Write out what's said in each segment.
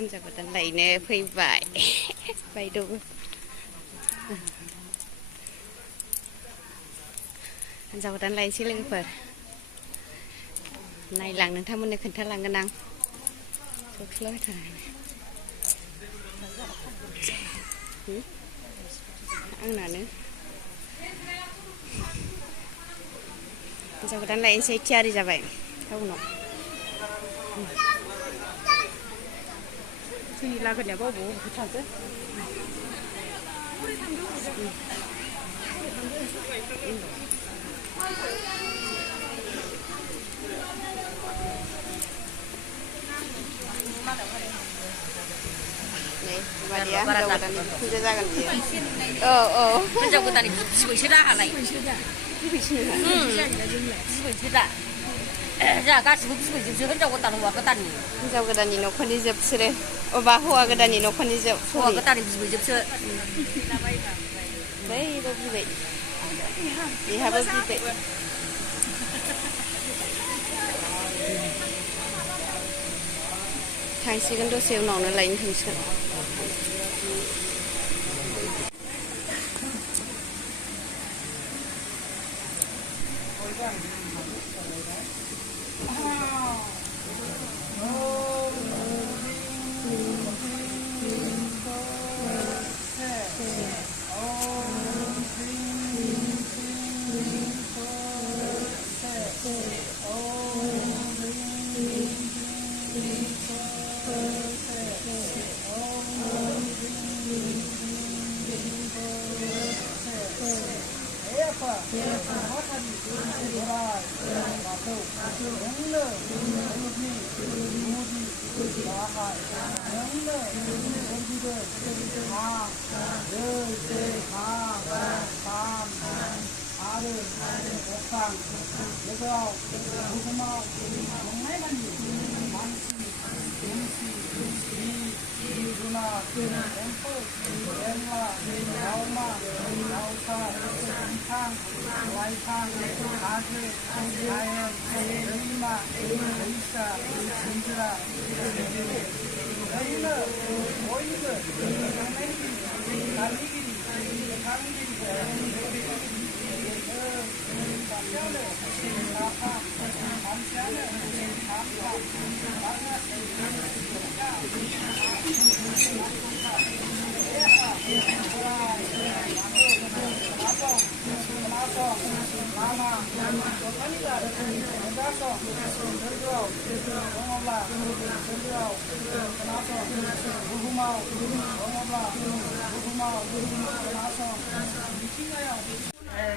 हिनजाव गोदान लायनो फैबाय बायद'बो हिनजाव गोदान लायनोसै लोगोफोर नायलां नोंथांमोननो खोन्थालांगोन आं सौथुलाबाय थानानै आंनानो हिनजाव गोदान लायनोसै थियारि जाबाय टाउनाव जोंनि लागोनिया बावबो थांसै हिनजाव गोदाननि फुजा जागोन बियो औ औ हिनजाव गोदाननि बिबैसो दाहालाय बिबैसो दा जोंहा गासिबो बिबैजोबसो हिनजाव गोदान हौवा गोदाननि हिनजाव गोदाननि न'खरनि जोब बिसोरो अबा हौवा गोदाननि न'खरनि जोब हौवा गोदाननि बिबैजोबसो बैबो बिबै बेहाबो बिबै थांसिगोन दसे उनावनो लायनो थांसिगोन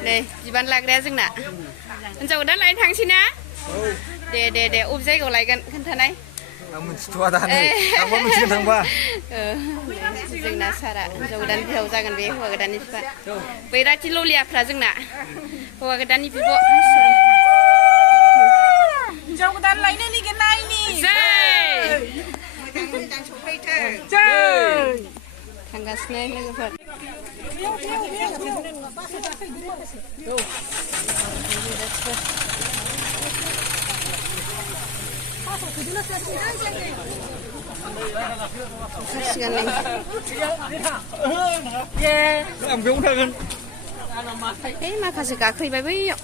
दे बिबान लाग्राया जोंना हिनजाव गोदान लायनो थांसै ना दे दे दे अबे जायगायाव लायगोन खोन्थानाय आं मिथिथ'आ दा नै थांबा मिथिगोन थांबा जोंना सारा हिनजाव गोदान बिहाव जागोन बे हौवा गोदाननि बिफा बैराथि ललियाफ्रा जोंना हौवा गोदाननि बिब' हिनजाव गोदान लायनो निगेन नायनि मोजां सफैथों थांगासिनो लोगोफोर आं बेयावनो थागोन माखासे गाखोहैबाय बैयाव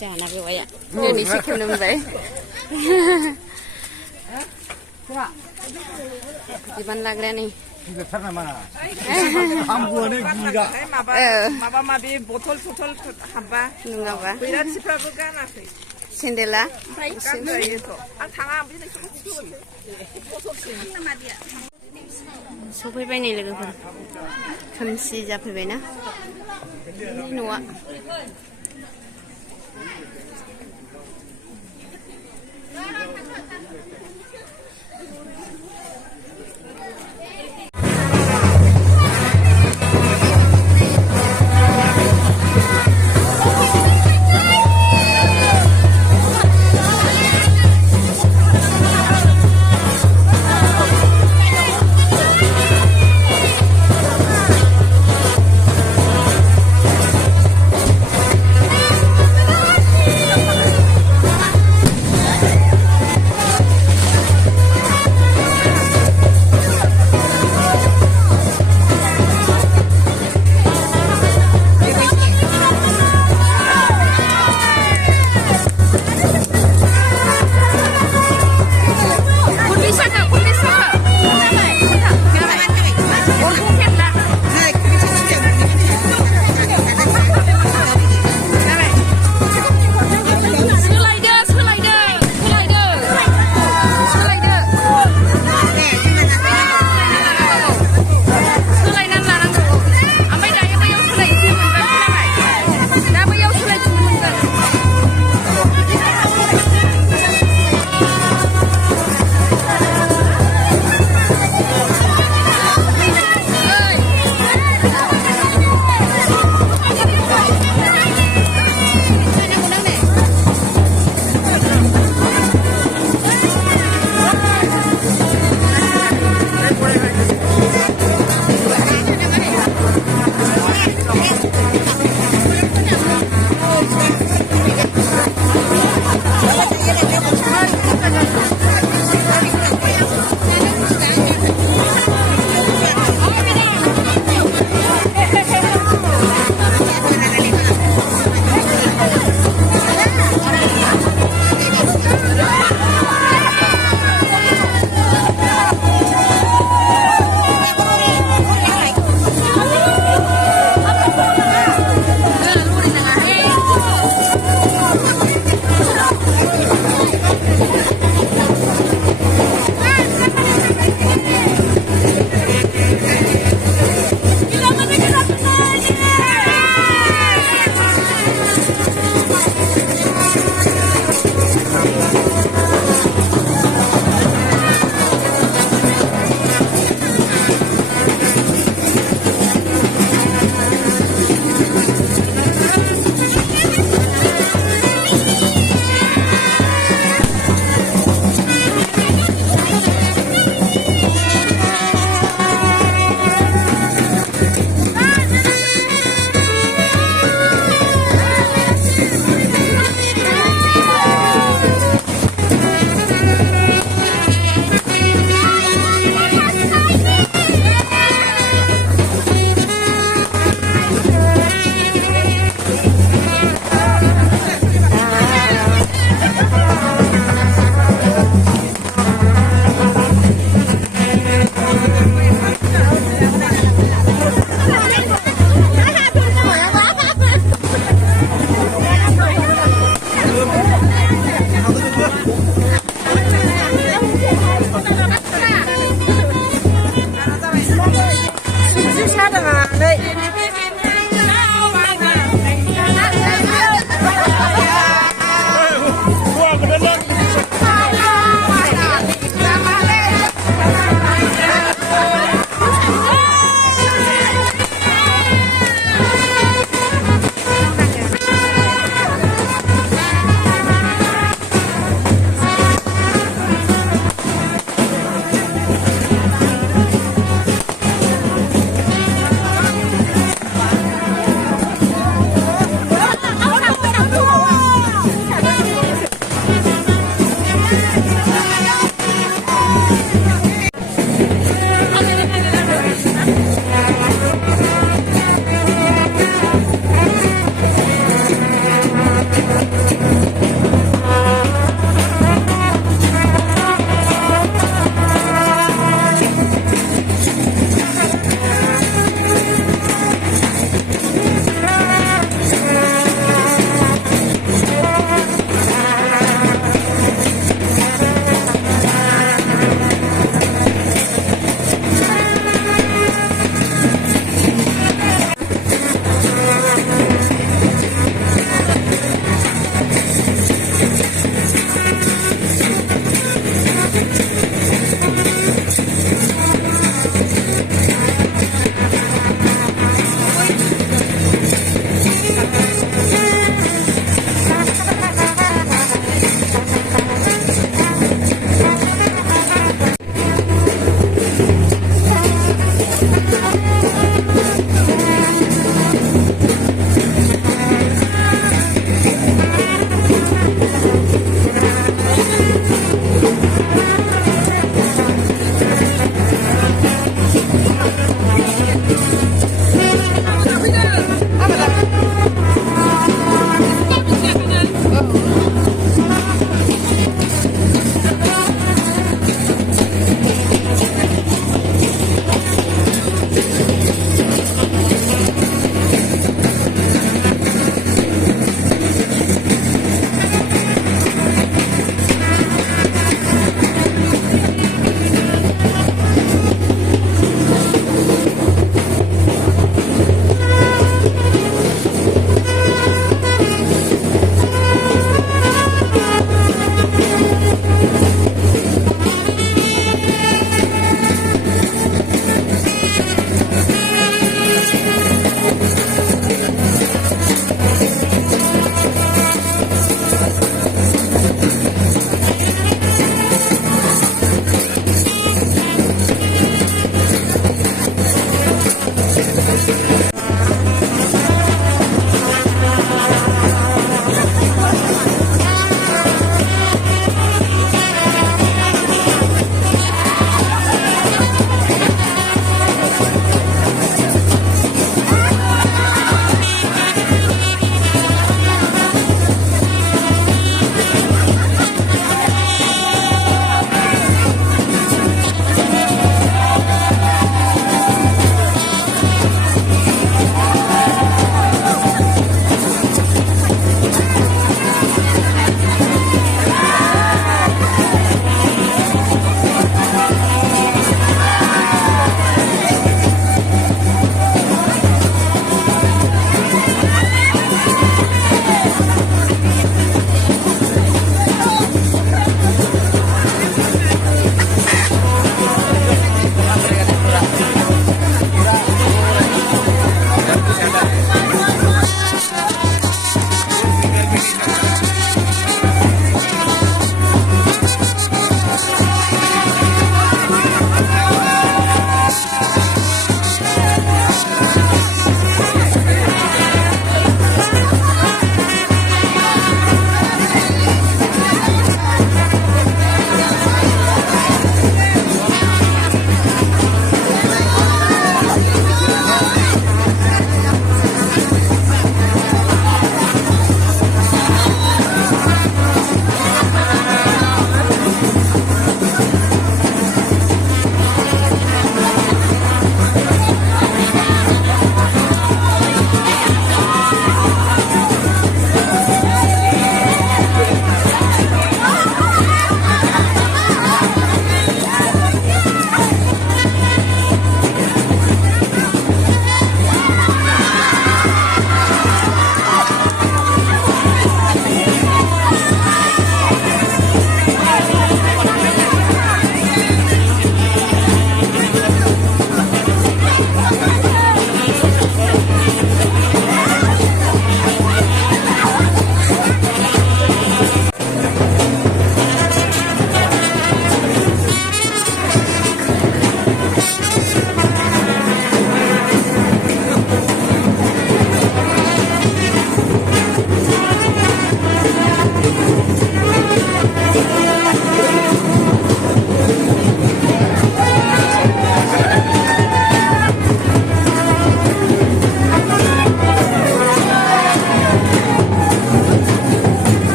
जाना बेवाया दिनैसो खेबनो मोनबाय बिबान लाग्राया नै माबा माबि बथल थथल हाबबा नङाबा बैराथिफ्राबो गानाखै सेन्देला आं थाङा सफैबाय नै लोगोफोर खोमसि जाफैबायना न'आ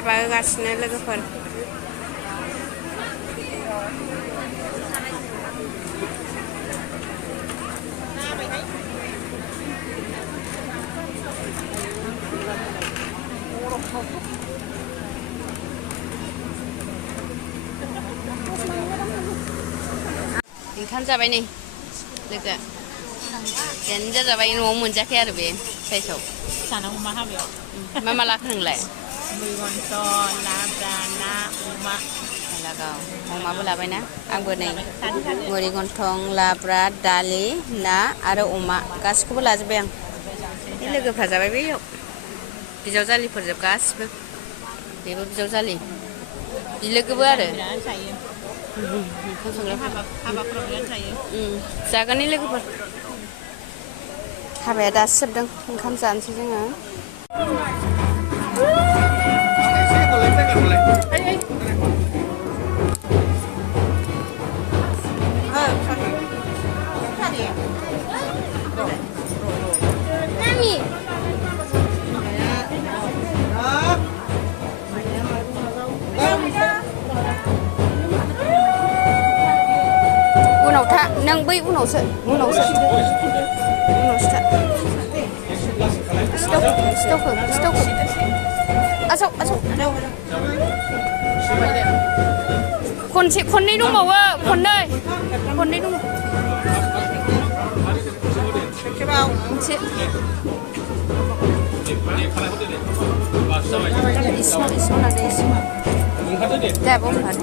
हाबा होगासिनो लोगोफोर ओंखाम जाबाय नै लोगो जेन जाजाबाय न'आव मोनजायाखै आरो बे साइसआव जानांगौ मा हाबायाव मा मा लाखो नोंलाय मैगन थ' लाब्रा ना अमा लागाव अमाबो लाबायना आंबो नै मुरि गन्थं लाब्रा दालि ना आरो अमा गासिखौबो लाजोब्बाय आं बे लोगोफ्रा जाबाय बैयाव बिजावजालिफोर जोब गासिबो बेबो बिजावजालि बिलोगोबो आरो ओंखाम संग्राफोर हाबाफोराव बिराद जायो जागोननि लोगोफोर हाबाया दासो जोबदों ओंखाम जानोसै जोङो उनाव था नों बै उनावसो था स्ट'खौ आसाव खननै दंबावो खननै दङ मोनसे इसिङाव लादो इसिङाव दा बुंखादो